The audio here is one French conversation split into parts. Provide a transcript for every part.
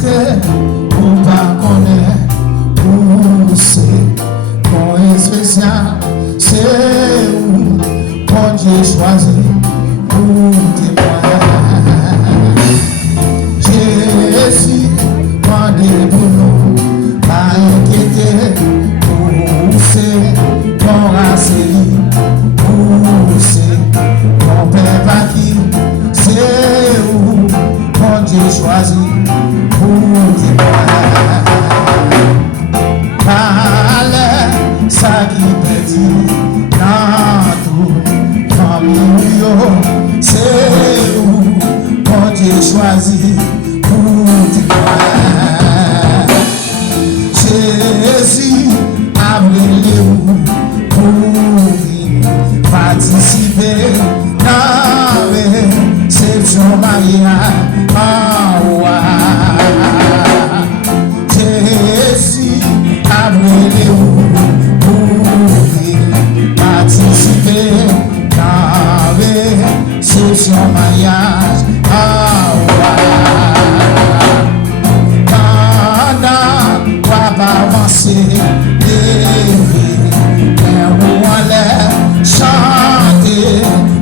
que vous pas connaître où c'est mon spécial, c'est où quand j'ai choisi pour témoigner. Jésus, demandez pour nous, pas inquiéter, pousser, mon racine, pousser, mon père pas qui, c'est où quand j'ai choisi pour témoigner. Parler, ça qui peut dire, dans tout, famille, c'est où quand j'ai choisi pour témoigner. Jésus a brûlé pour participer dans réception mariage. Jésus a brûlé pour participer dans réception mariage. Avancer, mais où on allait chanter,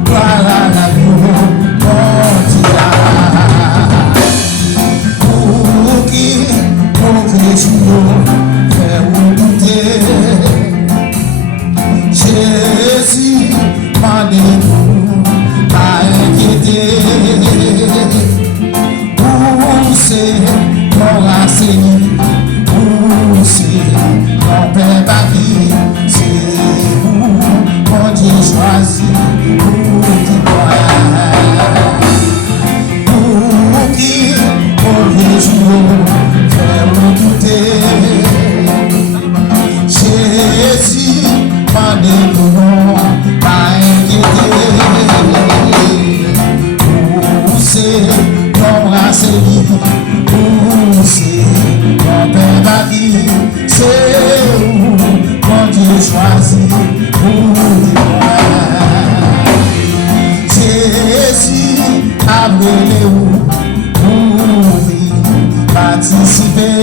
voilà la pour qui, pour que fait oublier. Jésus m'a dit pas inquiéter, pousser mon racine. Mon père Babi, c'est vous, quand j'ai choisi pour témoigner. Pour qui, pour les jours, faire vous douter. Jésus, m'a dit pour nous, pas inquiéter. Pousser, mon racine, pousser, mon père Babi. C'est où quand j'ai choisi pour témoigner. Jésus a brûlé pour participer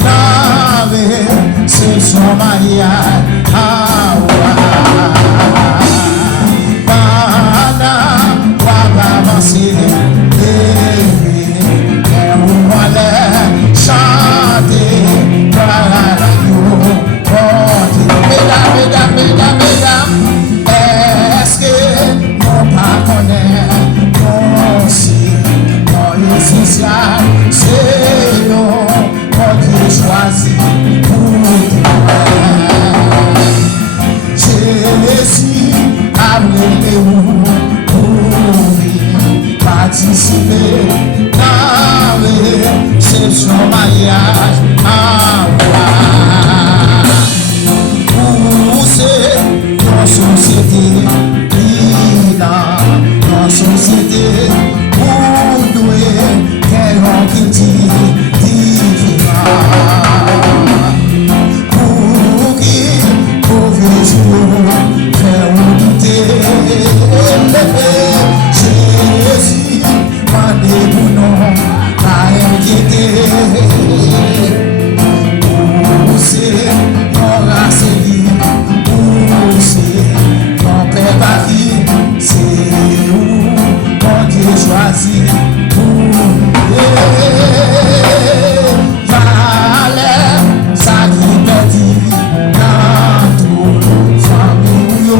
dans réception mariage. Pendant qu'on va avancer, où on allait chanter. Mesdames, est-ce que mon pas connaît mon essentiel, c'est nous qu'on choisi pour Jésus a brûlé pour participer dans réception mariage. Société, dans société, pour nous, quel qui dit différent. Pour qui, pour les jours, faire douter. Jésus, m'a dit pour nous, pas inquiéter. Pousser, mon racine. C'est où quand j'ai choisi pour Valère, ça qui perdit dans toute famille.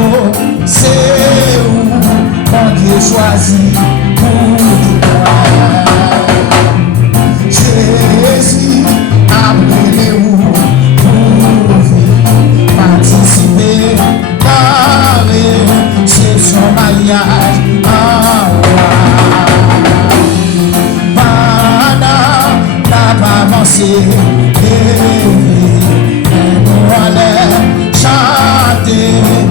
C'est où quand j'ai choisi pour Jésus a brûlé pour participer dans son mariage. Pendant la pas avancé, et nous allons chanter.